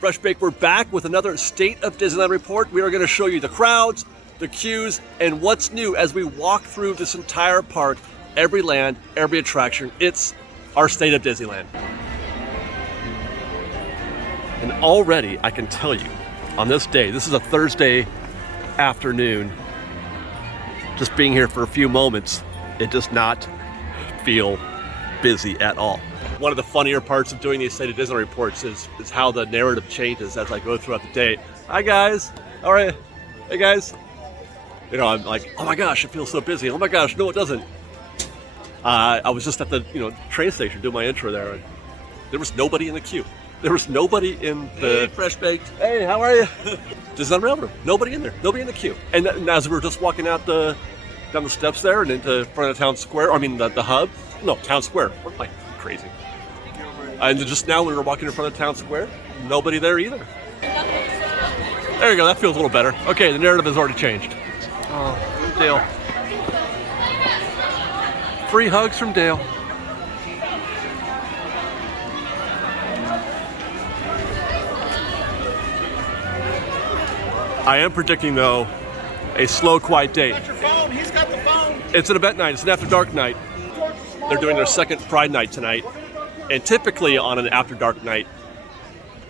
Fresh Baked, we're back with another State of Disneyland report. We are going to show you the crowds, the queues, and what's new as we walk through this entire park, every land, every attraction. It's our State of Disneyland. And already, I can tell you, on this day, this is a Thursday afternoon, just being here for a few moments, it does not feel busy at all. One of the funnier parts of doing these State of Disneyland reports is how the narrative changes as I go throughout the day. Hi guys, all right, hey guys. You know, I'm like, oh my gosh, it feels so busy. Oh my gosh, no it doesn't. I was just at the train station doing my intro there, and there was nobody in the queue. There was nobody in the... Hey, Fresh Baked. Hey, how are you? Disneyland Railroad. Nobody in there. Nobody in the queue. And as we were just walking out down the steps there and into front of Town Square, I mean the hub. No, Town Square. We're like crazy. And just now when we were walking in front of Town Square, nobody there either. There you go. That feels a little better. Okay, the narrative has already changed. Oh, Dale. Free hugs from Dale. I am predicting, though, a slow, quiet day. Got your phone. He's got the phone. It's an event night. It's an after dark night. They're doing their second Pride night tonight. And typically on an after dark night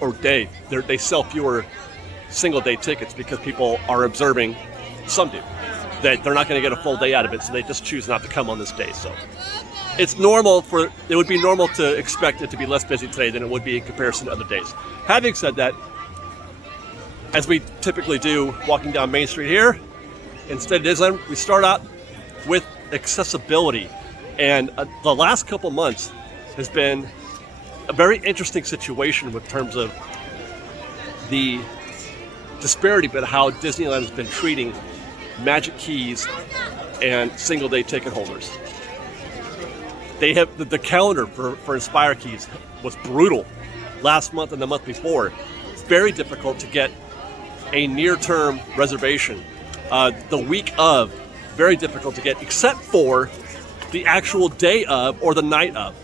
or day, they sell fewer single day tickets because people are observing, some do, that they're not going to get a full day out of it, so they just choose not to come on this day. So it's normal it would be normal to expect it to be less busy today than it would be in comparison to other days. Having said that, as we typically do walking down Main Street here in State of Disneyland, we start out with accessibility. And the last couple months has been a very interesting situation with terms of the disparity but how Disneyland has been treating Magic Keys and single day ticket holders. They have the calendar for Inspire Keys was brutal last month and the month before. It's very difficult to get a near-term reservation. The week of, very difficult to get, except for the actual day of or the night of.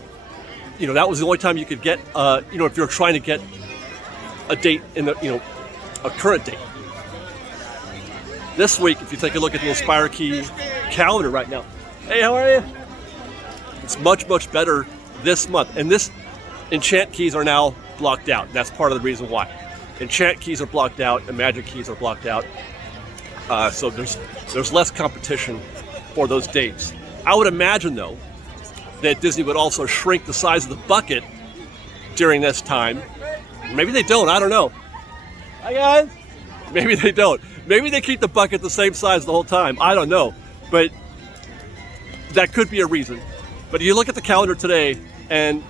That was the only time you could get, if you're trying to get a date in the, a current date. This week, if you take a look at the Inspire Key calendar right now, hey, how are you? It's much, much better this month. And this Enchant Keys are now blocked out. That's part of the reason why. Enchant Keys are blocked out and Magic Keys are blocked out. So there's less competition for those dates. I would imagine, though, that Disney would also shrink the size of the bucket during this time. Maybe they don't, I don't know. Hi guys. Maybe they don't. Maybe they keep the bucket the same size the whole time. I don't know. But that could be a reason. But you look at the calendar today and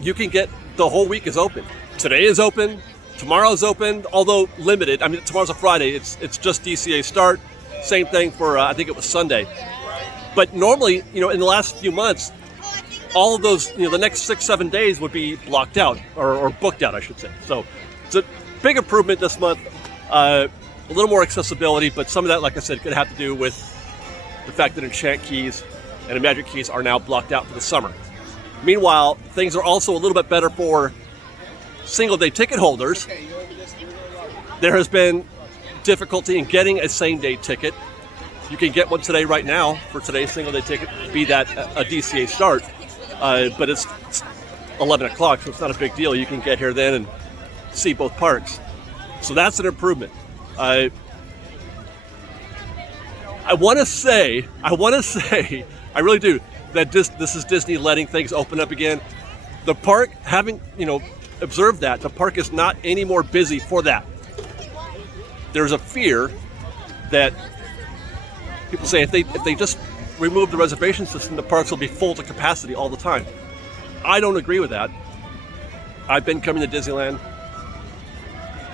you can get the whole week is open. Today is open. Tomorrow's open, although limited. I mean, tomorrow's a Friday. It's just DCA start. Same thing for, I think it was Sunday. But normally, in the last few months, all of those, the next 6-7 days would be blocked out, or booked out, I should say. So it's a big improvement this month. A little more accessibility, but some of that, like I said, could have to do with the fact that Enchant Keys and Magic Keys are now blocked out for the summer. Meanwhile, things are also a little bit better for single-day ticket holders. There has been difficulty in getting a same-day ticket. You can get one today right now for today's single-day ticket, be that a DCA start, but it's 11 o'clock, so it's not a big deal. You can get here then and see both parks. So that's an improvement. I want to say, I really do, that this is Disney letting things open up again. The park, having, observed that, the park is not any more busy for that. There's a fear that people say if they just remove the reservation system, the parks will be full to capacity all the time. I don't agree with that. I've been coming to Disneyland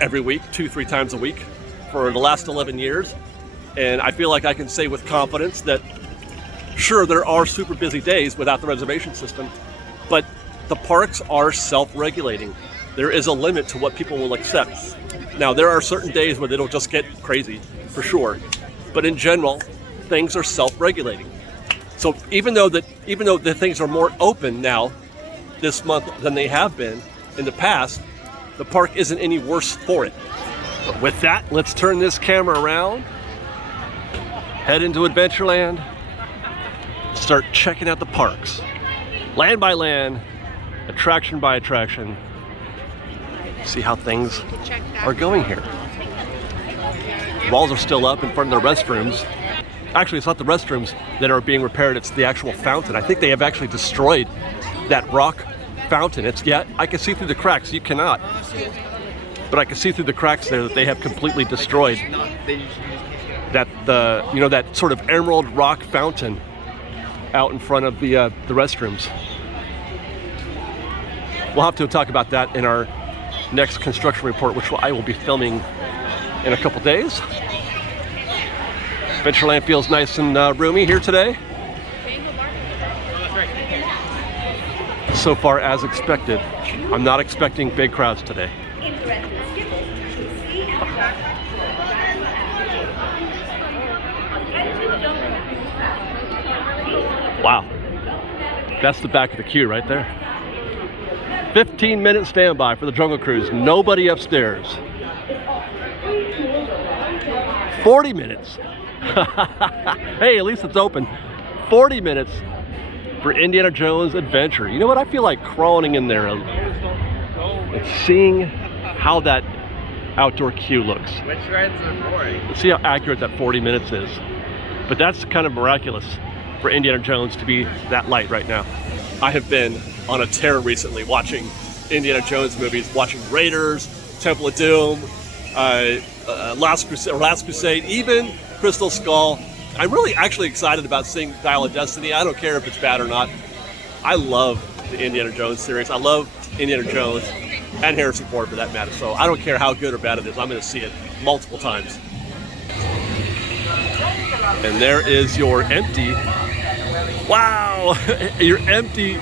every week, 2-3 times a week for the last 11 years. And I feel like I can say with confidence that sure, there are super busy days without the reservation system, but the parks are self-regulating. There is a limit to what people will accept. Now, there are certain days where it'll just get crazy, for sure. But in general, things are self-regulating. So even though the things are more open now this month than they have been in the past, the park isn't any worse for it. But with that, let's turn this camera around, head into Adventureland, start checking out the parks. Land by land, attraction by attraction. See how things are going here. Walls are still up in front of the restrooms. Actually, it's not the restrooms that are being repaired, it's the actual fountain. I think they have actually destroyed that rock fountain. I can see through the cracks, you cannot. But I can see through the cracks there that they have completely destroyed that sort of emerald rock fountain out in front of the restrooms. We'll have to talk about that in our next construction report, which I will be filming in a couple days. Adventureland feels nice and roomy here today. So far as expected. I'm not expecting big crowds today. Wow, that's the back of the queue right there. 15-minute standby for the Jungle Cruise. Nobody upstairs. 40 minutes. Hey, at least it's open. 40 minutes for Indiana Jones Adventure. You know what? I feel like crawling in there and seeing how that outdoor queue looks. Which rides are boring? Let's see how accurate that 40 minutes is. But that's kind of miraculous for Indiana Jones to be that light right now. I have been on a tear recently watching Indiana Jones movies, watching Raiders, Temple of Doom, Last Crusade, even Crystal Skull. I'm really actually excited about seeing Dial of Destiny. I don't care if it's bad or not. I love the Indiana Jones series. I love Indiana Jones and Harrison Ford for that matter. So I don't care how good or bad it is. I'm going to see it multiple times. And there is your empty, wow, your empty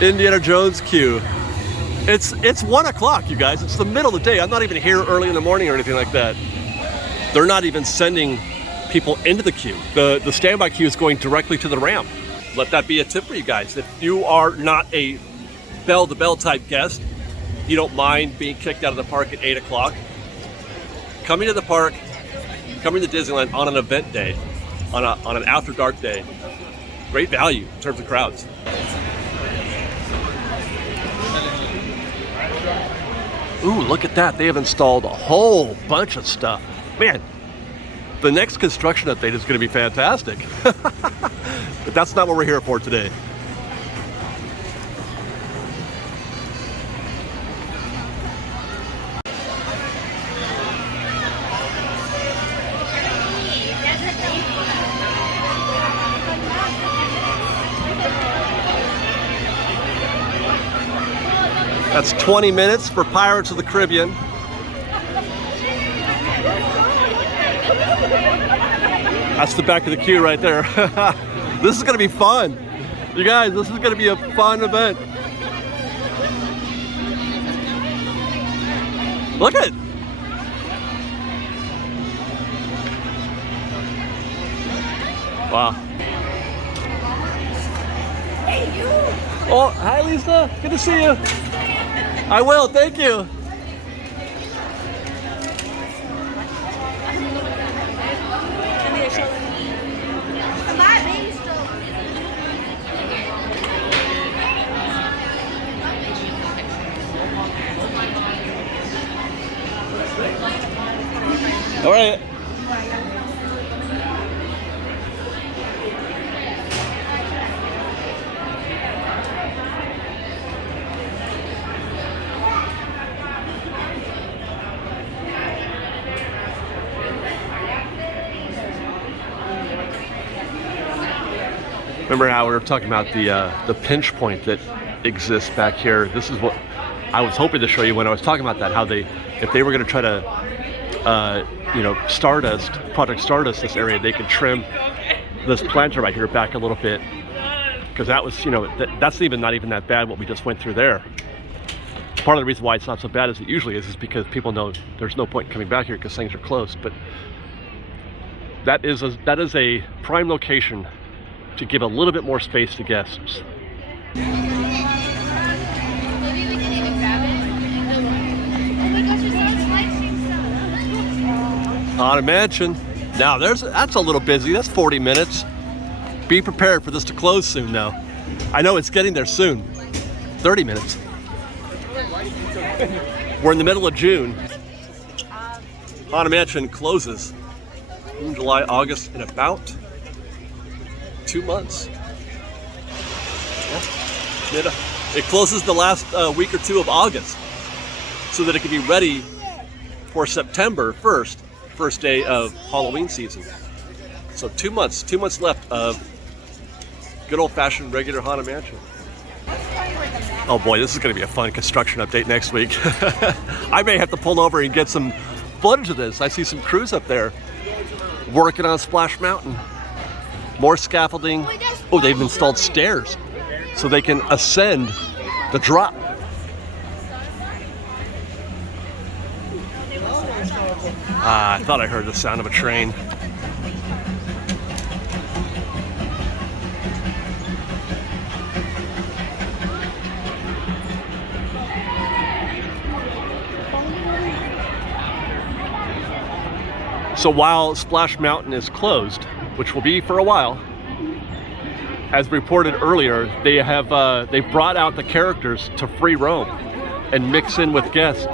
Indiana Jones queue. It's 1 o'clock, you guys. It's the middle of the day. I'm not even here early in the morning or anything like that. They're not even sending people into the queue. The standby queue is going directly to the ramp. Let that be a tip for you guys. If you are not a bell-to-bell type guest, you don't mind being kicked out of the park at 8 o'clock, coming to the park, coming to Disneyland on an event day, on an after dark day, great value in terms of crowds. Ooh, look at that. They have installed a whole bunch of stuff. Man, the next construction update is going to be fantastic. But that's not what we're here for today. That's 20 minutes for Pirates of the Caribbean. That's the back of the queue right there. This is going to be fun. You guys, this is going to be a fun event. Look at it. Wow. Hey, you! Oh, hi Lisa. Good to see you. I will, thank you. All right. Remember how we were talking about the pinch point that exists back here? This is what I was hoping to show you when I was talking about that, how if they were going to try to Project Stardust this area, they could trim this planter right here back a little bit, because that was, that's not even that bad what we just went through there. Part of the reason why it's not so bad as it usually is because people know there's no point in coming back here because things are closed. But that is a prime location to give a little bit more space to guests. Maybe we can even grab it. Haunted Mansion. Now that's a little busy. That's 40 minutes. Be prepared for this to close soon now. I know it's getting there soon. 30 minutes. We're in the middle of June. Haunted Mansion closes June, July, August in about 2 months. Yeah. It closes the last week or two of August so that it can be ready for September 1st, first day of Halloween season. So 2 months left of good old-fashioned regular Haunted Mansion. Oh boy, this is going to be a fun construction update next week. I may have to pull over and get some footage of this. I see some crews up there working on Splash Mountain. More scaffolding. Oh, they've installed stairs so they can ascend the drop. I thought I heard the sound of a train. So while Splash Mountain is closed, which will be for a while, as reported earlier, they've brought out the characters to free roam and mix in with guests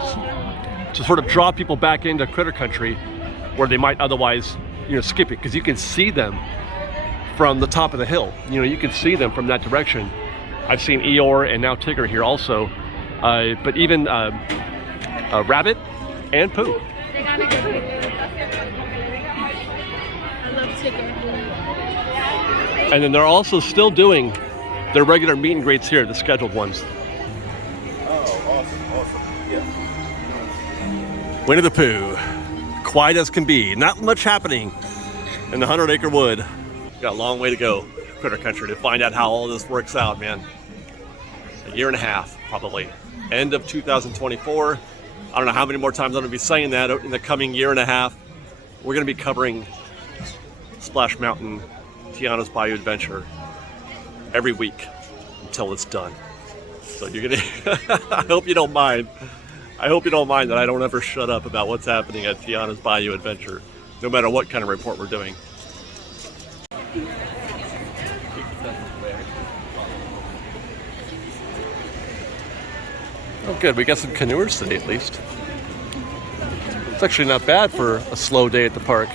to sort of draw people back into Critter Country where they might otherwise, skip it, because you can see them from the top of the hill. You can see them from that direction. I've seen Eeyore and now Tigger here also, but even Rabbit and Pooh. And then they're also still doing their regular meet and greets here, the scheduled ones. Oh, awesome. Yeah. Winnie the Pooh, quiet as can be. Not much happening in the 100-acre wood. Got a long way to go, Critter Country, to find out how all this works out, man. A year and a half, probably. End of 2024. I don't know how many more times I'm going to be saying that in the coming year and a half. We're going to be covering Splash Mountain, Tiana's Bayou Adventure every week until it's done. So you're gonna I hope you don't mind. I hope you don't mind that I don't ever shut up about what's happening at Tiana's Bayou Adventure, no matter what kind of report we're doing. Oh good, we got some canoers today at least. It's actually not bad for a slow day at the park.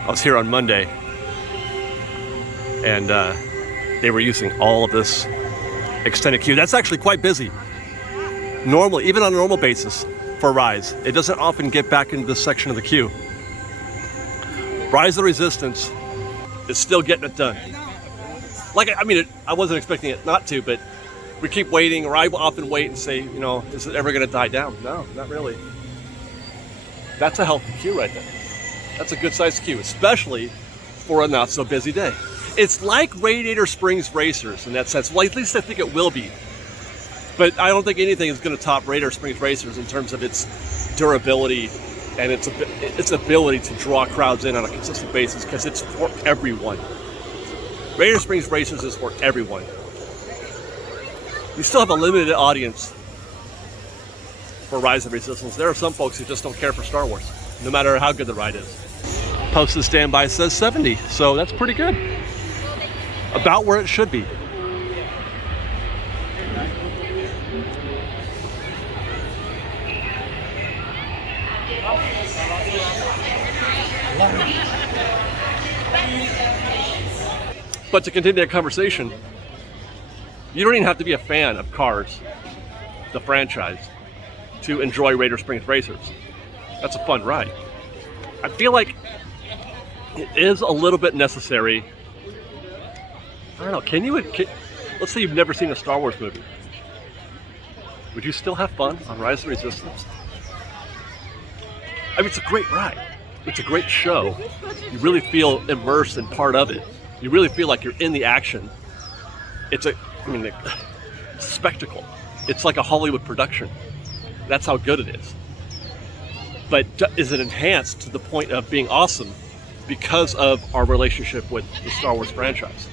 I was here on Monday, and they were using all of this extended queue. That's actually quite busy. Normally, even on a normal basis for Rise, it doesn't often get back into this section of the queue. Rise of the Resistance is still getting it done. I wasn't expecting it not to, but we keep waiting, or I often wait and say, is it ever going to die down? No, not really. That's a healthy queue right there. That's a good-sized queue, especially for a not-so-busy day. It's like Radiator Springs Racers in that sense. Well, at least I think it will be. But I don't think anything is going to top Radiator Springs Racers in terms of its durability and its ability to draw crowds in on a consistent basis, because it's for everyone. Radiator Springs Racers is for everyone. You still have a limited audience for Rise of Resistance. There are some folks who just don't care for Star Wars, no matter how good the ride is. Posted standby says 70, so that's pretty good. About where it should be. But to continue that conversation, you don't even have to be a fan of Cars, the franchise, to enjoy Radiator Springs Racers. That's a fun ride. I feel like it is a little bit necessary I don't know. Let's say you've never seen a Star Wars movie. Would you still have fun on Rise of the Resistance? I mean, it's a great ride. It's a great show. You really feel immersed and part of it. You really feel like you're in the action. It's a spectacle. It's like a Hollywood production. That's how good it is. But is it enhanced to the point of being awesome because of our relationship with the Star Wars franchise?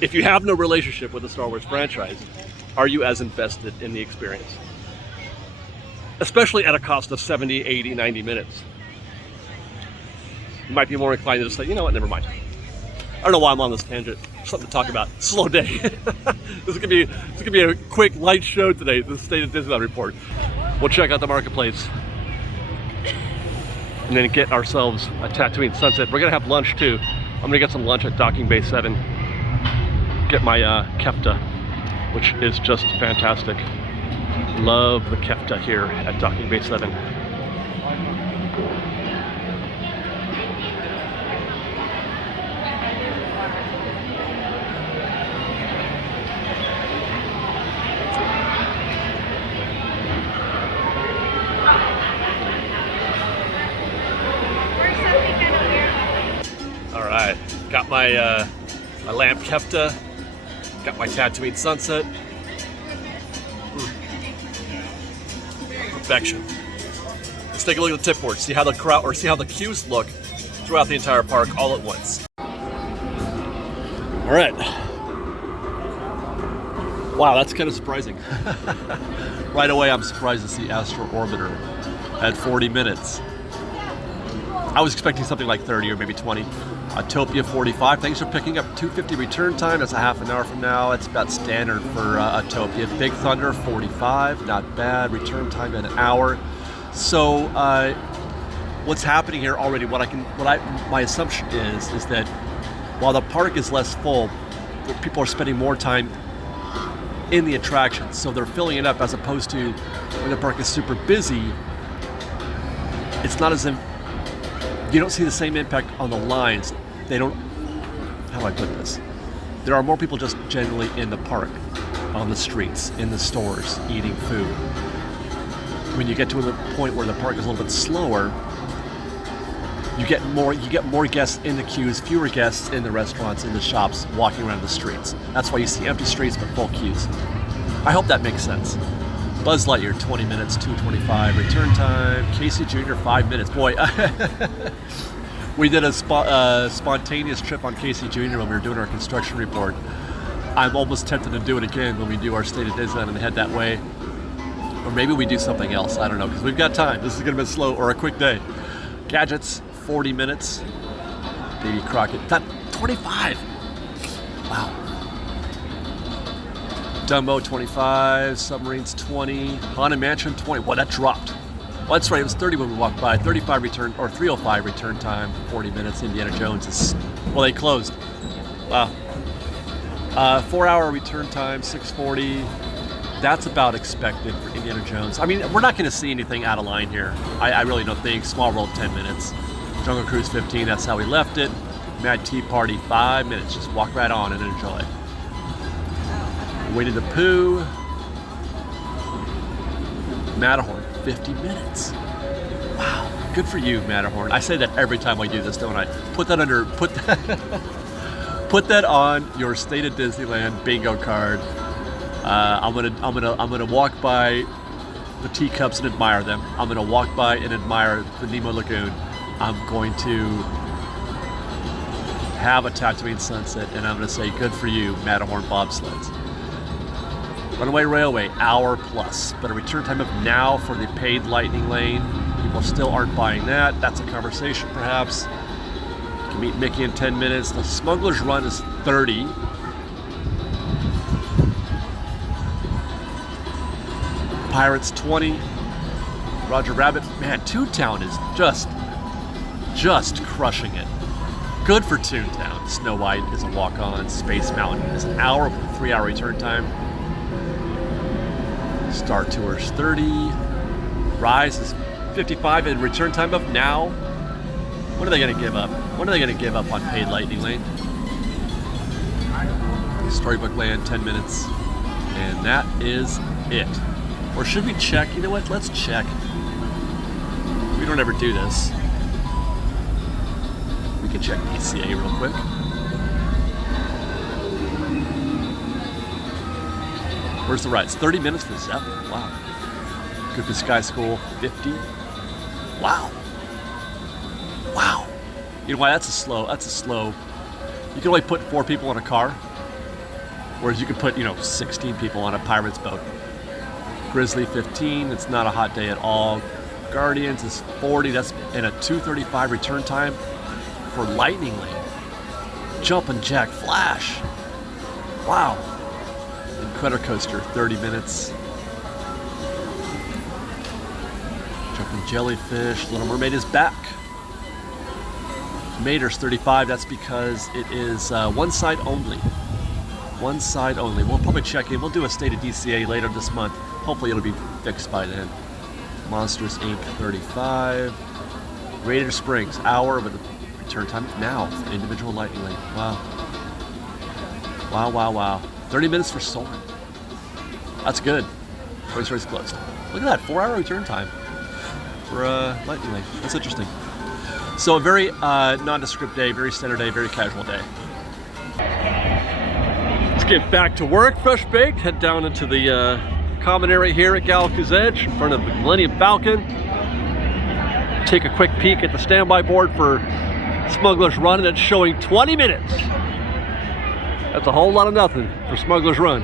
If you have no relationship with the Star Wars franchise, are you as invested in the experience? Especially at a cost of 70, 80, 90 minutes. You might be more inclined to just say, you know what, never mind. I don't know why I'm on this tangent. Something to talk about. Slow day. This could be a quick, light show today, the State of Disneyland report. We'll check out the marketplace and then get ourselves a Tatooine sunset. We're gonna have lunch too. I'm gonna get some lunch at Docking Bay 7. Get my kefta, which is just fantastic. Love the kefta here at Docking Bay 7. All right, got my my lamb kefta. Got my Tatooine sunset. Perfection. Let's take a look at the tip board, see how the crowd or see how the queues look throughout the entire park all at once. All right. Wow, that's kind of surprising. Right away, I'm surprised to see Astro Orbiter at 40 minutes. I was expecting something like 30 or maybe 20. Autopia 45. Thanks for picking up. 2:50 return time. That's a half an hour from now. That's about standard for Autopia. Big Thunder 45. Not bad. Return time an hour. So what's happening here already? My assumption is that while the park is less full, people are spending more time in the attractions. So they're filling it up as opposed to when the park is super busy. It's not as if you don't see the same impact on the lines. They don't, how do I put this? There are more people just generally in the park, on the streets, in the stores, eating food. When you get to the point where the park is a little bit slower, you get more guests in the queues, fewer guests in the restaurants, in the shops, walking around the streets. That's why you see empty streets but full queues. I hope that makes sense. Buzz Lightyear, 20 minutes, 2:25 return time. Casey Jr., 5 minutes. Boy, we did a spontaneous trip on Casey Jr. when we were doing our construction report. I'm almost tempted to do it again when we do our State of Disneyland and head that way. Or maybe we do something else, I don't know, because we've got time. This is gonna be slow or a quick day. Gadgets, 40 minutes. Baby Crockett, 25. Wow. Dumbo 25, Submarines 20, Haunted Mansion 20. Well, that dropped. Well, that's right, it was 30 when we walked by. 35 return, or 305 return time, 40 minutes. Indiana Jones is, well, they closed. Wow. 4-hour return time, 6:40. That's about expected for Indiana Jones. I mean, we're not going to see anything out of line here. I really don't think. Small World, 10 minutes. Jungle Cruise, 15. That's how we left it. Mad Tea Party, 5 minutes. Just walk right on and enjoy. Winnie the Pooh. Matterhorn, 50 minutes. Wow, good for you, Matterhorn. I say that every time I do this, don't I? Put that on your State of Disneyland bingo card. I'm gonna walk by the teacups and admire them. I'm gonna walk by and admire the Nemo Lagoon. I'm going to have a Tatooine sunset, and I'm gonna say, good for you, Matterhorn Bobsleds. Runaway Railway, hour plus, but a return time of now for the paid Lightning Lane. People still aren't buying that. That's a conversation, perhaps. You can meet Mickey in 10 minutes. The Smuggler's Run is 30. Pirates 20. Roger Rabbit. Man, Toontown is just crushing it. Good for Toontown. Snow White is a walk-on. Space Mountain is an hour with a 3-hour return time. Star Tours 30. Rise is 55 and return time of now. What are they going to give up? What are they going to give up on paid Lightning Lane? Storybook Land, 10 minutes. And that is it. Or should we check? You know what? Let's check. We don't ever do this. We can check DCA real quick. Where's the ride? It's 30 minutes for Zeppelin. Wow. Goofy Sky School, 50. Wow. Wow. You know why? That's a slow. You can only put 4 people in a car. Whereas you could put, 16 people on a pirate's boat. Grizzly, 15. It's not a hot day at all. Guardians is 40. That's in a 2:35 return time for Lightning Lane. Jumpin' Jack Flash. Wow. Incredicoaster, 30 minutes. Jumping Jellyfish, Little Mermaid is back. Mater's 35, that's because it is one side only. One side only. We'll probably check in. We'll do a State of DCA later this month. Hopefully it'll be fixed by then. Monsters Inc. 35. Radiator Springs, hour with a return time now for individual Lightning Lane. Wow. Wow, wow, wow. 30 minutes for Sullivan. That's good. Toy Story's closed. Look at that, 4-hour return time for Lightning Lane. That's interesting. So a very nondescript day, very standard day, very casual day. Let's get back to work, fresh baked. Head down into the common area here at Galaxy's Edge in front of the Millennium Falcon. Take a quick peek at the standby board for Smuggler's Run, and it's showing 20 minutes. That's a whole lot of nothing for Smuggler's Run.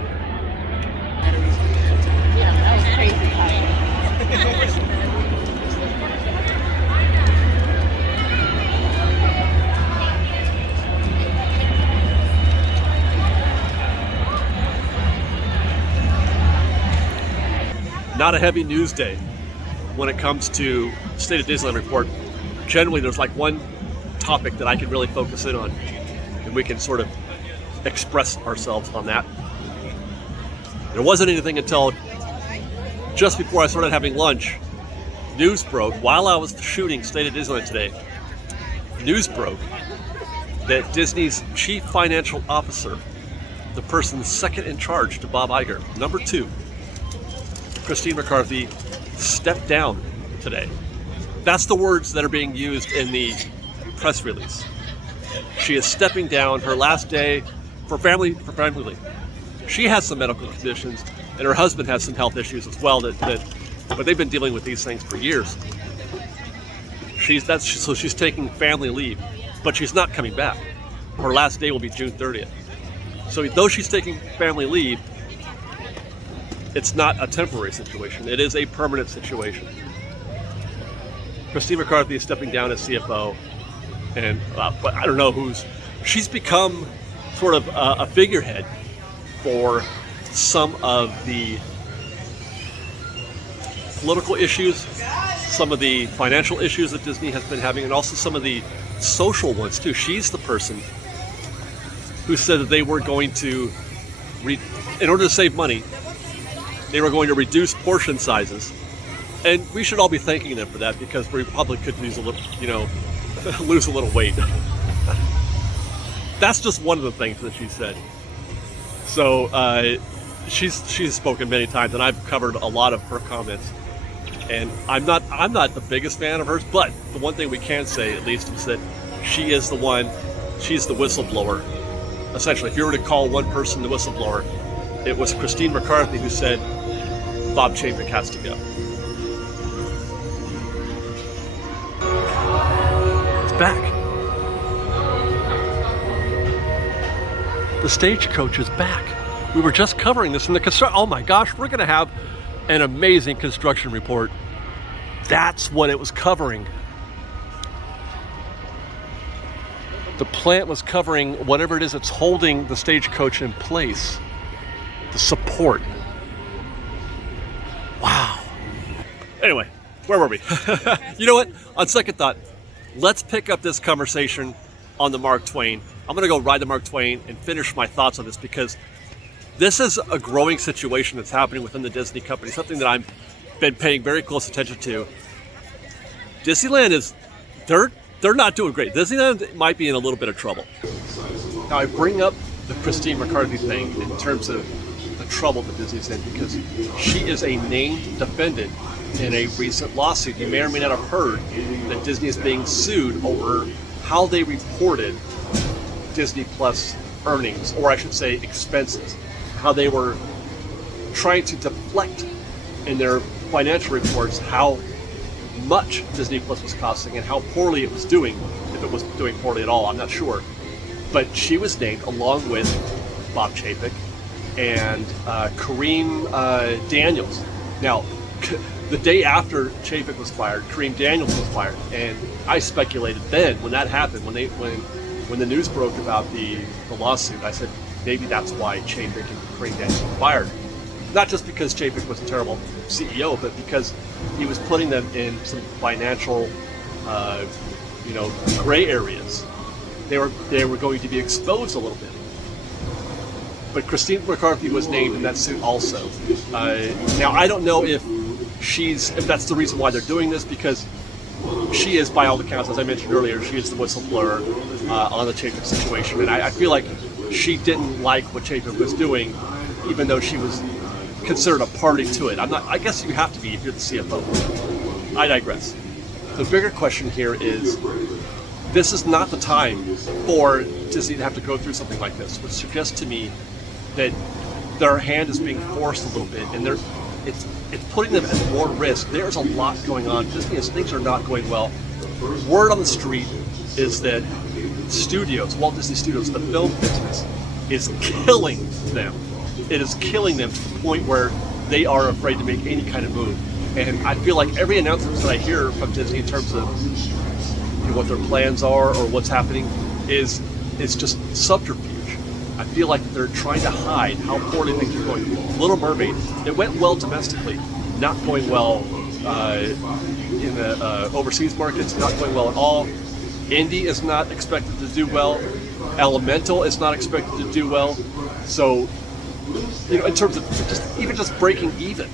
Yeah, that was crazy tight. Not a heavy news day when it comes to State of Disneyland report. Generally, there's like one topic that I can really focus in on, and we can sort of express ourselves on that. There wasn't anything until just before I started having lunch. News broke while I was shooting State of Disneyland today. News broke that Disney's chief financial officer, the person second in charge to Bob Iger, number 2, Christine McCarthy, stepped down today. That's the words that are being used in the press release. She is stepping down, her last day for family leave. She has some medical conditions, and her husband has some health issues as well. But they've been dealing with these things for years. So she's taking family leave, but she's not coming back. Her last day will be June 30th. So though she's taking family leave, it's not a temporary situation. It is a permanent situation. Christine McCarthy is stepping down as CFO, and but I don't know she's become sort of a figurehead for some of the political issues, some of the financial issues that Disney has been having, and also some of the social ones too. She's the person who said that they were going to, in order to save money, they were going to reduce portion sizes. And we should all be thanking them for that, because we probably could lose a little, lose a little weight. That's just one of the things that she said. So she's spoken many times, and I've covered a lot of her comments. And I'm not the biggest fan of hers, but the one thing we can say at least is that she's the whistleblower. Essentially, if you were to call one person the whistleblower, it was Christine McCarthy who said Bob Chapek has to go. It's back. The stagecoach is back. We were just covering this in the construction. Oh my gosh, we're going to have an amazing construction report. That's what it was covering. The plant was covering whatever it is that's holding the stagecoach in place. The support. Wow. Anyway, where were we? You know what? On second thought, let's pick up this conversation on the Mark Twain. I'm going to go ride the Mark Twain and finish my thoughts on this, because this is a growing situation that's happening within the Disney company, something that I've been paying very close attention to. Disneyland they're not doing great. Disneyland might be in a little bit of trouble. Now I bring up the Christine McCarthy thing in terms of the trouble that Disney's in, because she is a named defendant in a recent lawsuit. You may or may not have heard that Disney is being sued over how they reported Disney Plus earnings, or I should say expenses, how they were trying to deflect in their financial reports how much Disney Plus was costing and how poorly it was doing, if it was doing poorly at all, I'm not sure. But she was named along with Bob Chapek and Kareem Daniels. Now, the day after Chapek was fired, Kareem Daniels was fired, and I speculated then when that happened, when the news broke about the lawsuit, I said maybe that's why Chapek and Kareem Daniels were fired. Not just because Chapek was a terrible CEO, but because he was putting them in some financial, gray areas. They were going to be exposed a little bit. But Christine McCarthy was named in that suit also. Now I don't know if that's the reason why they're doing this, because she is, by all accounts, as I mentioned earlier, she is the whistleblower on the Chapek situation, and I feel like she didn't like what Chapek was doing, even though she was considered a party to it. I guess you have to be if you're the CFO. I digress. The bigger question here is, this is not the time for Disney to have to go through something like this, which suggests to me that their hand is being forced a little bit, and it's putting them at more risk. There's a lot going on. Disney, things are not going well. Word on the street is that Walt Disney Studios, the film business, is killing them. It is killing them to the point where they are afraid to make any kind of move. And I feel like every announcement that I hear from Disney in terms of what their plans are or what's happening is just subterfuge. I feel like they're trying to hide how poorly things are going. Little Mermaid, it went well domestically, not going well in the overseas markets, not going well at all. Indy is not expected to do well. Elemental is not expected to do well. So, in terms of just breaking even,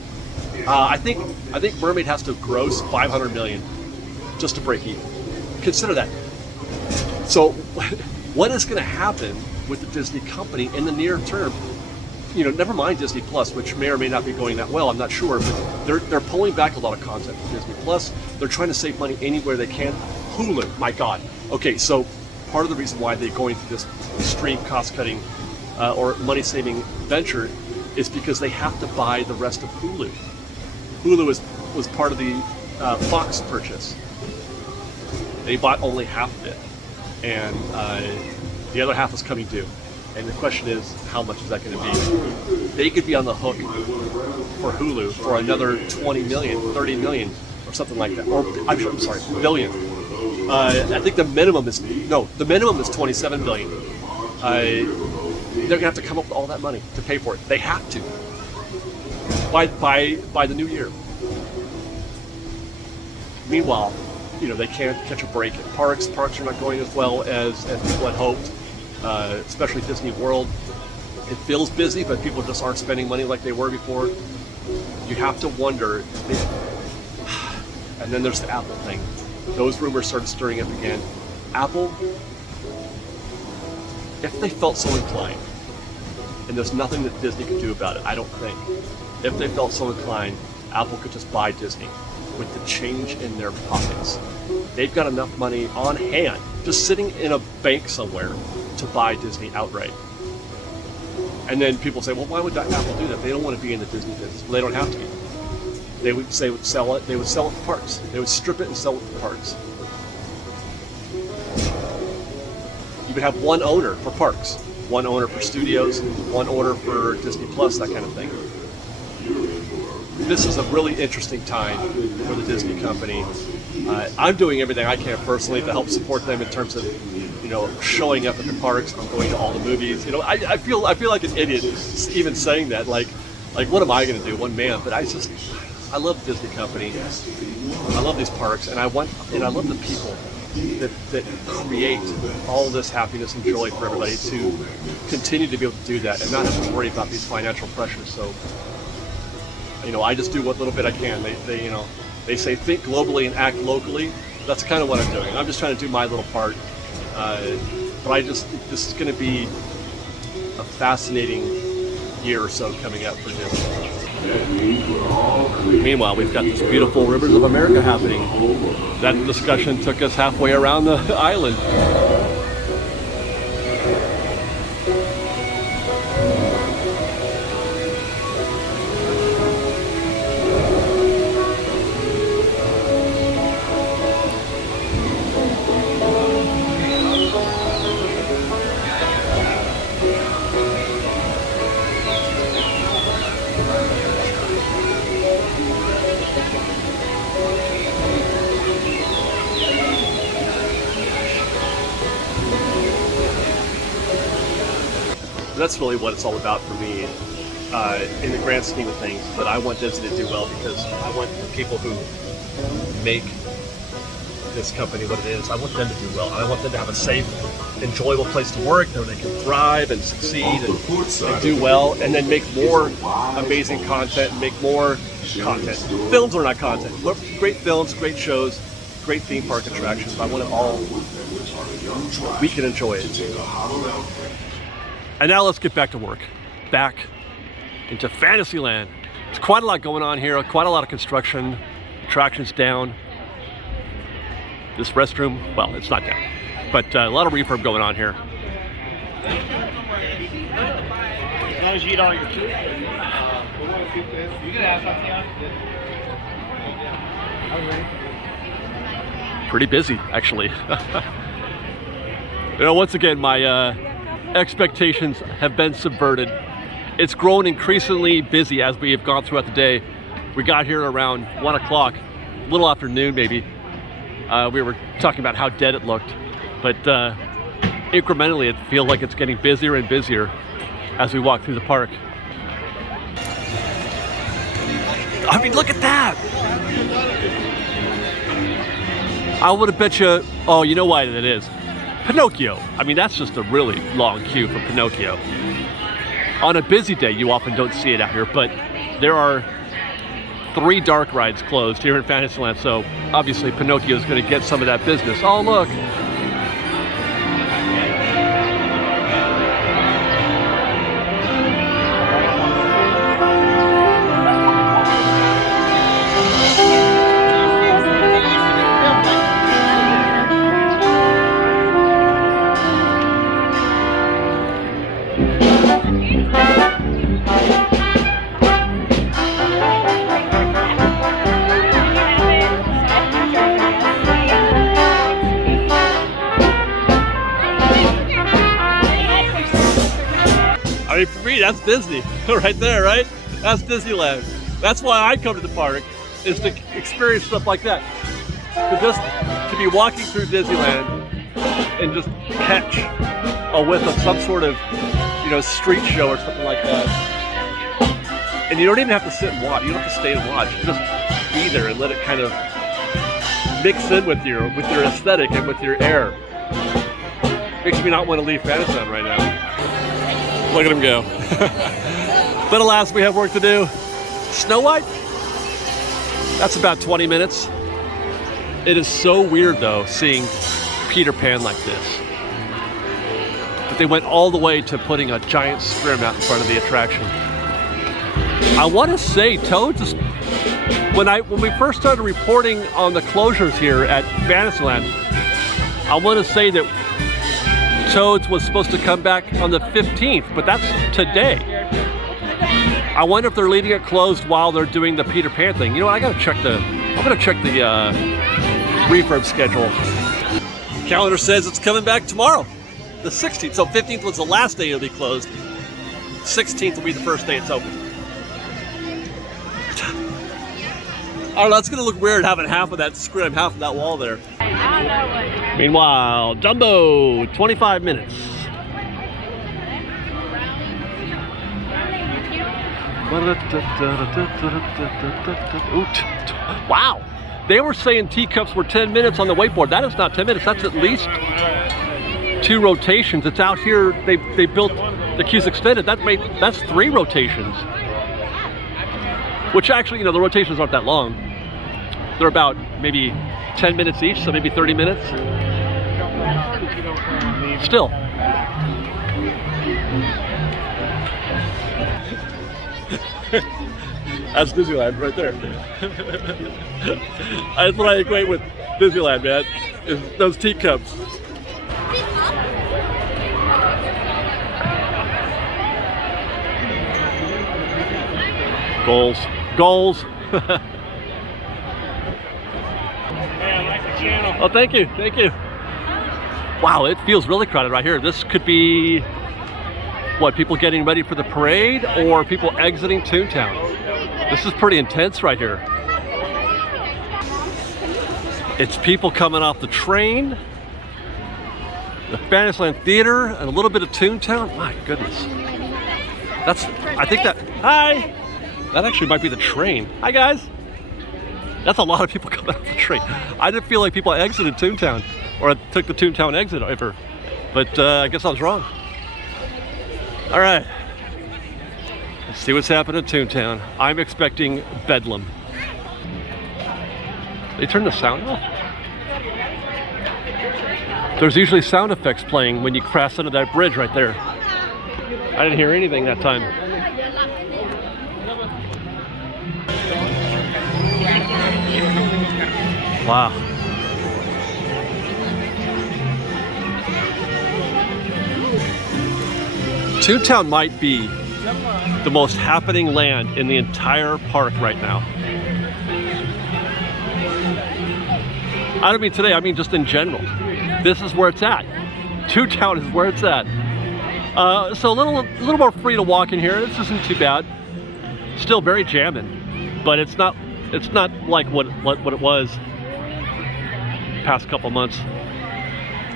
I think Mermaid has to gross $500 million just to break even. Consider that. So, what is going to happen with the Disney company in the near term? Never mind Disney Plus, which may or may not be going that well. I'm not sure, but they're pulling back a lot of content from Disney Plus. They're trying to save money anywhere they can. Hulu, my God. Okay, so part of the reason why they're going through this extreme cost-cutting or money-saving venture is because they have to buy the rest of Hulu. Hulu was part of the Fox purchase. They bought only half of it, and the other half is coming due. And the question is, how much is that going to be? They could be on the hook for Hulu for another 20 million, 30 million, or something like that. Or I'm sorry, billion. I think the minimum is 27 billion. They're going to have to come up with all that money to pay for it. They have to by the new year. Meanwhile, they can't catch a break at parks. Parks are not going as well as people had hoped, especially Disney World. It feels busy, but people just aren't spending money like they were before. You have to wonder. And then there's the Apple thing. Those rumors started stirring up again. Apple, if they felt so inclined, and there's nothing that Disney could do about it, I don't think. If they felt so inclined, Apple could just buy Disney with the change in their pockets. They've got enough money on hand, just sitting in a bank somewhere, to buy Disney outright. And then people say, well, why would Apple do that? They don't want to be in the Disney business. Well, they don't have to be. They would sell it. They would sell it for parks. They would strip it and sell it for parks. You would have one owner for parks, one owner for studios, one owner for Disney Plus, that kind of thing. This is a really interesting time for the Disney company. I'm doing everything I can personally to help support them in terms of, showing up at the parks. I'm going to all the movies. I feel like an idiot even saying that. Like what am I going to do? One man. But I love the Disney company. I love these parks, and I love the people that create all this happiness and joy for everybody to continue to be able to do that and not have to worry about these financial pressures. So, I just do what little bit I can. They say think globally and act locally. That's kind of what I'm doing. I'm just trying to do my little part. But this is going to be a fascinating year or so coming up for Disney. Meanwhile, we've got this beautiful Rivers of America happening. That discussion took us halfway around the island. That's really what it's all about for me, in the grand scheme of things, is that I want Disney to do well, because I want the people who make this company what it is, I want them to do well. I want them to have a safe, enjoyable place to work where they can thrive and succeed and do well, and then make more amazing content, and make more content. Films are not content. Great films, great shows, great theme park attractions. I want it all, we can enjoy it. And now let's get back to work. Back into Fantasyland. There's quite a lot going on here, quite a lot of construction, attractions down. This restroom, well, it's not down, but a lot of refurb going on here. As long as you eat all your food. You can have something else. Pretty busy, actually. You know, once again, my expectations have been subverted. It's grown increasingly busy as we have gone throughout the day. We got here around 1 o'clock, a little after noon maybe. We were talking about how dead it looked, but incrementally it feels like it's getting busier and busier as we walk through the park. I mean, look at that! I would have bet you, oh, you know why that is? Pinocchio. I mean, that's just a really long queue for Pinocchio. On a busy day, you often don't see it out here, but there are 3 dark rides closed here in Fantasyland, so obviously Pinocchio is going to get some of that business. Oh, look. For me, that's Disney right there, right? That's Disneyland. That's why I come to the park, is to experience stuff like that. To be walking through Disneyland and just catch a whiff of some sort of, you know, street show or something like that. And you don't even have to sit and watch. You don't have to stay and watch. Just be there and let it kind of mix in with your aesthetic and with your air. Makes me not want to leave Fantasyland right now. Look at him go. But alas, we have work to do. Snow White? That's about 20 minutes. It is so weird, though, seeing Peter Pan like this. But they went all the way to putting a giant scrim out in front of the attraction. I want to say Toads is... When we first started reporting on the closures here at Fantasyland, I want to say that Toads was supposed to come back on the 15th, but that's today. I wonder if they're leaving it closed while they're doing the Peter Pan thing. You know what, I'm gonna check the refurb schedule. Calendar says it's coming back tomorrow, the 16th. So 15th was the last day it'll be closed. 16th will be the first day it's open. I don't know, it's gonna look weird having half of that scrim, half of that wall there. Meanwhile, Jumbo, 25 minutes. Wow, they were saying teacups were 10 minutes on the whiteboard. That is not 10 minutes, that's at least 2 rotations. It's out here, they built the queues extended. That's 3 rotations. Which actually, you know, the rotations aren't that long. They're about maybe 10 minutes each, so maybe 30 minutes. Still. That's Disneyland right there. That's what I equate with Disneyland, man, is those teacups. Goals. Goals. Hey, I like the channel. Oh, thank you. Thank you. Wow, it feels really crowded right here. This could be, what, people getting ready for the parade or people exiting Toontown? This is pretty intense right here. It's people coming off the train, the Fantasyland Theater, and a little bit of Toontown. My goodness. I think hi! That actually might be the train. Hi, guys. That's a lot of people coming off the train. I didn't feel like people exited Toontown, or took the Toontown exit ever, but I guess I was wrong. All right, let's see what's happening in Toontown. I'm expecting bedlam. They turned the sound off? There's usually sound effects playing when you cross under that bridge right there. I didn't hear anything that time. Wow. Toontown might be the most happening land in the entire park right now. I don't mean today, I mean just in general. This is where it's at. Toontown is where it's at. So a little more free to walk in here. This isn't too bad. Still very jamming, but it's not like what it was past couple months.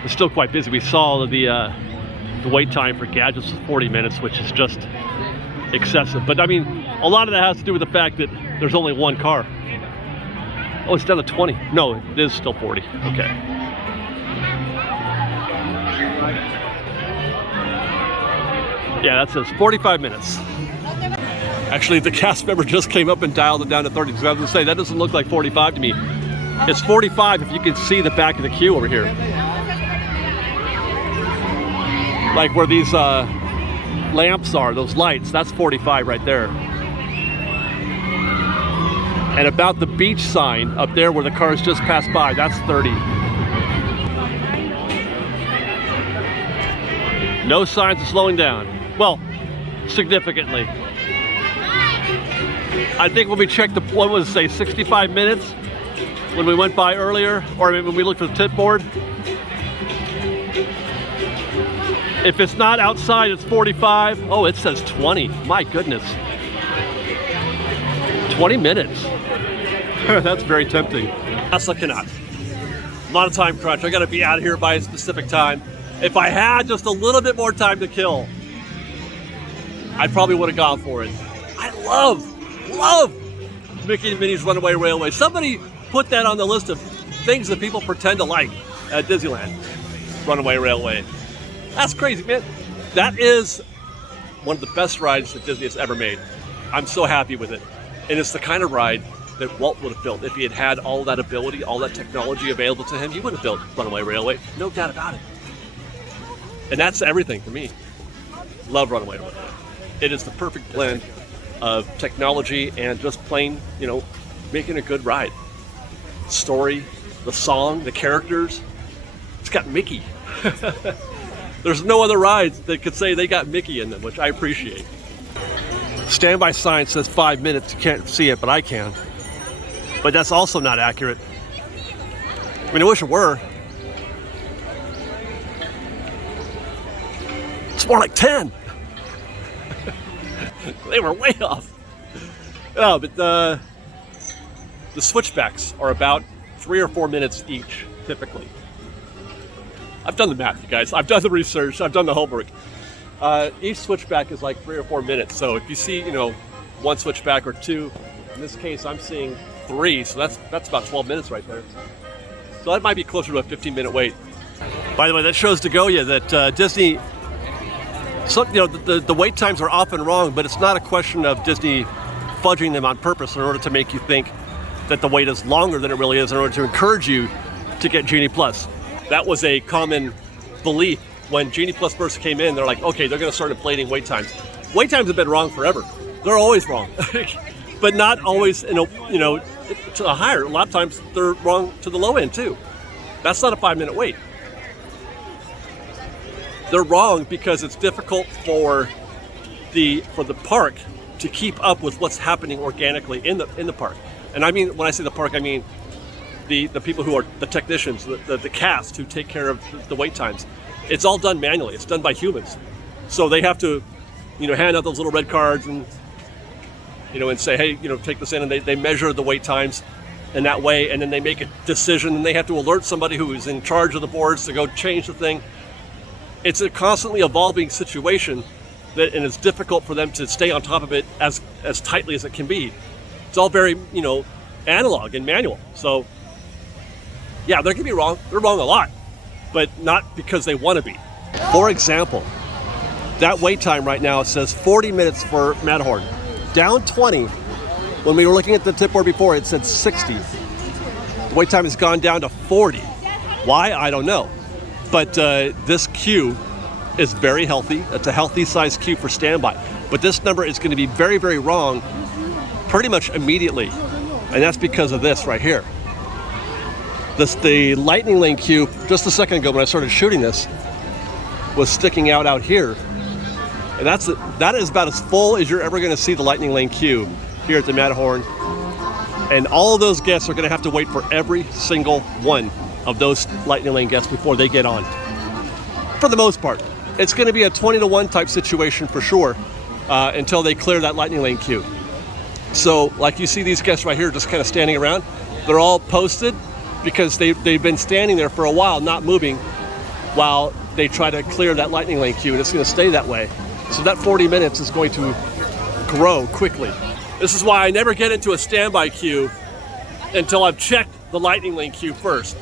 It's still quite busy. We saw the wait time for gadgets was 40 minutes, which is just excessive. But I mean, a lot of that has to do with the fact that there's only one car. Oh, it's down to 20. No, it is still 40. Okay. Yeah, that says 45 minutes. Actually, the cast member just came up and dialed it down to 30. So I was going to say, that doesn't look like 45 to me. It's 45 if you can see the back of the queue over here. Like where these lamps are, those lights, that's 45 right there. And about the beach sign up there where the cars just passed by, that's 30. No signs of slowing down. Well, significantly. I think when we checked what was it, say 65 minutes when we went by earlier, or when we looked at the tip board. If it's not outside, it's 45. Oh, it says 20. My goodness. 20 minutes. That's very tempting. Tesla cannot. I'm on a time crunch. I gotta be out of here by a specific time. If I had just a little bit more time to kill, I probably would have gone for it. I love Mickey and Minnie's Runaway Railway. Somebody put that on the list of things that people pretend to like at Disneyland. Runaway Railway. That's crazy, man. That is one of the best rides that Disney has ever made. I'm so happy with it. And it's the kind of ride that Walt would have built. If he had had all that ability, all that technology available to him, he would have built Runaway Railway. No doubt about it. And that's everything for me. Love Runaway Railway. It is the perfect blend of technology and just plain, making a good ride. Story, the song, the characters. It's got Mickey. There's no other rides that could say they got Mickey in them, which I appreciate. Standby sign says 5 minutes. You can't see it, but I can. But that's also not accurate. I mean, I wish it were. It's more like 10. They were way off. No, but the switchbacks are about 3 or 4 minutes each, typically. I've done the math, you guys. I've done the research. I've done the homework. Each switchback is like 3 or 4 minutes. So if you see, one switchback or two, in this case, I'm seeing 3. So that's about 12 minutes right there. So that might be closer to a 15-minute wait. By the way, that shows to go you that Disney. So, the wait times are often wrong, but it's not a question of Disney fudging them on purpose in order to make you think that the wait is longer than it really is in order to encourage you to get Genie Plus. That was a common belief when Genie Plus first came in. They're like, okay, they're going to start inflating wait times. Wait times have been wrong forever. They're always wrong, but not always to the higher. A lot of times they're wrong to the low end too. That's not a 5-minute wait. They're wrong because it's difficult for the park to keep up with what's happening organically in the park. And I mean, when I say the park, I mean the people who are the technicians, the cast who take care of the wait times. It's all done manually. It's done by humans. So they have to, hand out those little red cards and, and say, hey, take this in, and they measure the wait times in that way, and then they make a decision, and they have to alert somebody who is in charge of the boards to go change the thing. It's a constantly evolving situation, and it's difficult for them to stay on top of it as tightly as it can be. It's all very, analog and manual. So, yeah, they can be wrong. They're wrong a lot, but not because they want to be. For example, that wait time right now says 40 minutes for Matterhorn. Down 20. When we were looking at the tip board before, it said 60. The wait time has gone down to 40. Why? I don't know. But this queue is very healthy. It's a healthy size queue for standby. But this number is going to be very, very wrong pretty much immediately. And that's because of this right here. The lightning lane queue, just a second ago when I started shooting this, was sticking out here. And that is about as full as you're ever going to see the lightning lane queue here at the Matterhorn. And all of those guests are going to have to wait for every single one of those lightning lane guests before they get on. For the most part, it's going to be a 20-to-1 type situation for sure until they clear that lightning lane queue. So like you see these guests right here just kind of standing around. They're all posted because they've been standing there for a while, not moving, while they try to clear that lightning lane queue, and it's going to stay that way. So that 40 minutes is going to grow quickly. This is why I never get into a standby queue until I've checked the lightning lane queue first.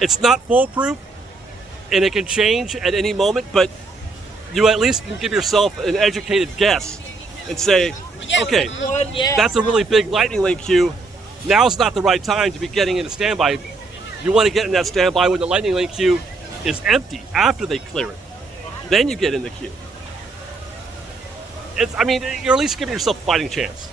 It's not foolproof, and it can change at any moment, but you at least can give yourself an educated guess and say, okay, that's a really big lightning lane queue. Now's not the right time to be getting into standby. You want to get in that standby when the lightning lane queue is empty, after they clear it. Then you get in the queue. You're at least giving yourself a fighting chance.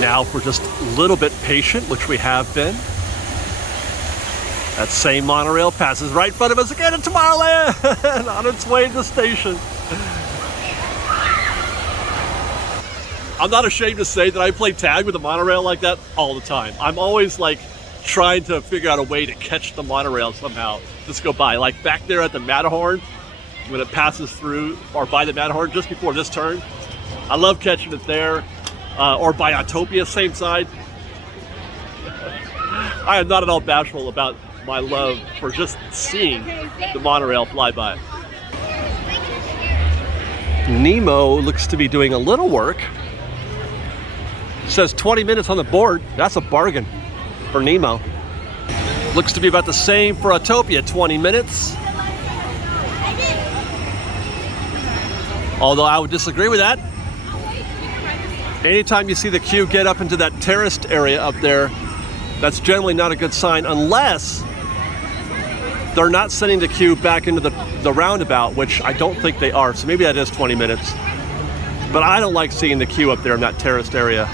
Now, if we're just a little bit patient, which we have been, that same monorail passes right in front of us again in Tomorrowland on its way to the station. I'm not ashamed to say that I play tag with the monorail like that all the time. I'm always trying to figure out a way to catch the monorail somehow, just go by. Like back there at the Matterhorn, when it passes through or by the Matterhorn just before this turn, I love catching it there. Or by Autopia, same side. I am not at all bashful about my love for just seeing the monorail fly by. Nemo looks to be doing a little work. It says 20 minutes on the board. That's a bargain for Nemo. Looks to be about the same for Autopia, 20 minutes. Although I would disagree with that. Anytime you see the queue get up into that terraced area up there, that's generally not a good sign unless they're not sending the queue back into the roundabout, which I don't think they are. So maybe that is 20 minutes. But I don't like seeing the queue up there in that terraced area.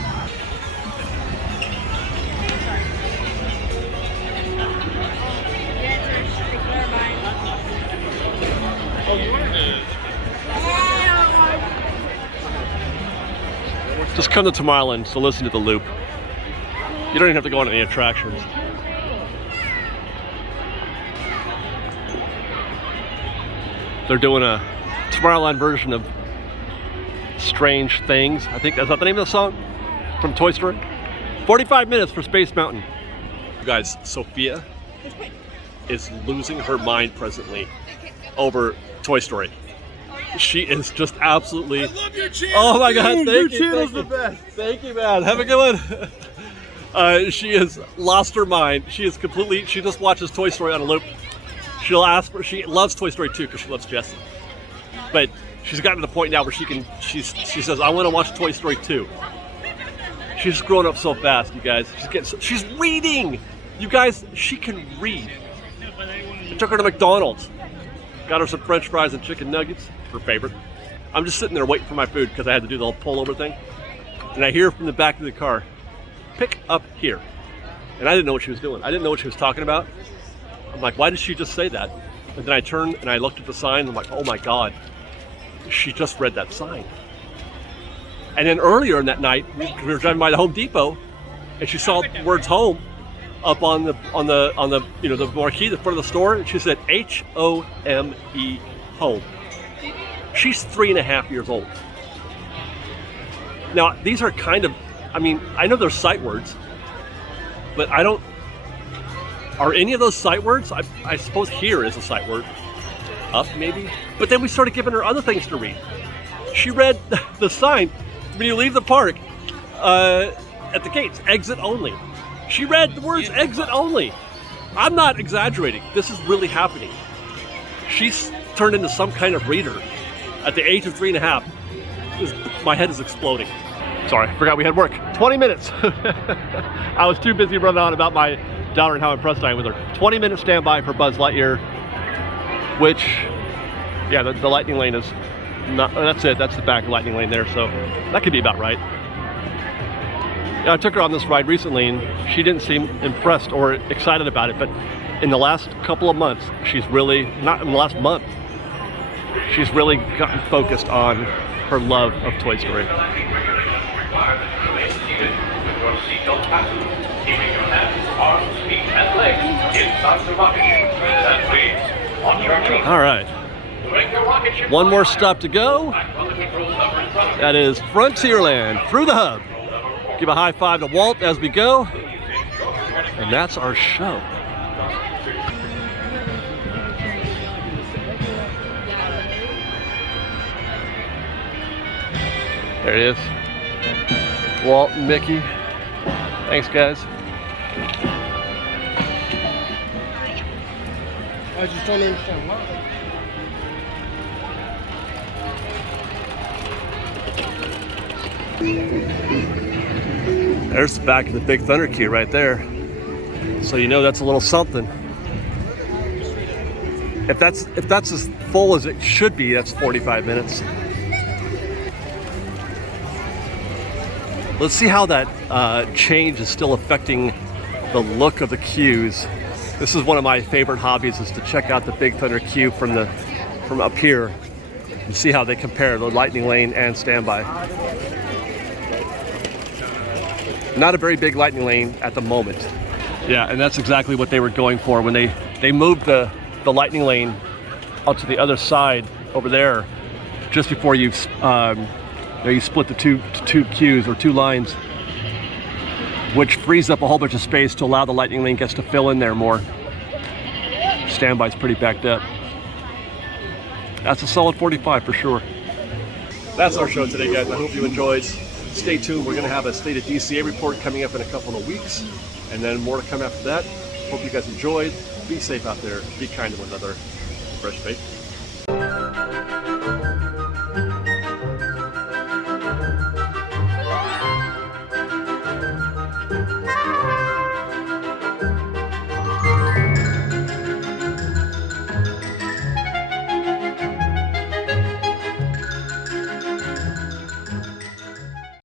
Just come to Tomorrowland to listen to the loop. You don't even have to go on any attractions. They're doing a Tomorrowland version of Strange Things. I think that's not the name of the song from Toy Story. 45 minutes for Space Mountain. You guys, Sophia is losing her mind presently over Toy Story. She is just absolutely. I love your channel. Oh my God! Thank you. Your channel's the best. Thank you, man. Have a good one. She has lost her mind. She is completely. She just watches Toy Story on a loop. She'll ask for. She loves Toy Story 2 because she loves Jessie. But she's gotten to the point now where she can. She says, "I want to watch Toy Story 2." She's growing up so fast, you guys. She's reading. You guys, she can read. I took her to McDonald's. Got her some French fries and chicken nuggets, her favorite. I'm just sitting there waiting for my food because I had to do the whole pullover thing. And I hear from the back of the car, "Pick up here." And I didn't know what she was doing. I didn't know what she was talking about. I'm like, why did she just say that? And then I turned and I looked at the sign and I'm like, oh my God, she just read that sign. And then earlier in that night, we were driving by the Home Depot and she saw the words home up on the the marquee, the front of the store, and she said H-O-M-E, home. She's 3.5 years old. Now, these are kind of, I mean, I know they're sight words, but I don't, are any of those sight words? I suppose here is a sight word. Up, maybe? But then we started giving her other things to read. She read the sign, when you leave the park, at the gates, exit only. She read the words exit only. I'm not exaggerating. This is really happening. She's turned into some kind of reader. At the age of 3.5, my head is exploding. Sorry, I forgot we had work. 20 minutes. I was too busy running on about my daughter and how impressed I am with her. 20-minute standby for Buzz Lightyear, which, yeah, the lightning lane is not, that's it. That's the back lightning lane there, so that could be about right. Yeah, I took her on this ride recently and she didn't seem impressed or excited about it, but in the last couple of months, she's really, not in the last month, she's really gotten focused on her love of Toy Story. All right. One more stop to go. That is Frontierland through the hub. Give a high five to Walt as we go. And that's our show. There it is. Walt and Mickey. Thanks, guys. I just don't understand why. There's the back of the Big Thunder queue right there. So you know that's a little something. If that's as full as it should be, that's 45 minutes. Let's see how that change is still affecting the look of the queues. This is one of my favorite hobbies, is to check out the Big Thunder queue from up here and see how they compare the Lightning Lane and Standby. Not a very big Lightning Lane at the moment. Yeah, and that's exactly what they were going for when they moved the Lightning Lane out to the other side over there, just before you split the two queues or two lines, which frees up a whole bunch of space to allow the Lightning Lane gets to fill in there more. Standby's pretty backed up. That's a solid 45 for sure. That's our show today, guys. I hope you enjoyed. Stay tuned. We're going to have a State of DCA report coming up in a couple of weeks, and then more to come after that. Hope you guys enjoyed. Be safe out there. Be kind to one another. Fresh baked.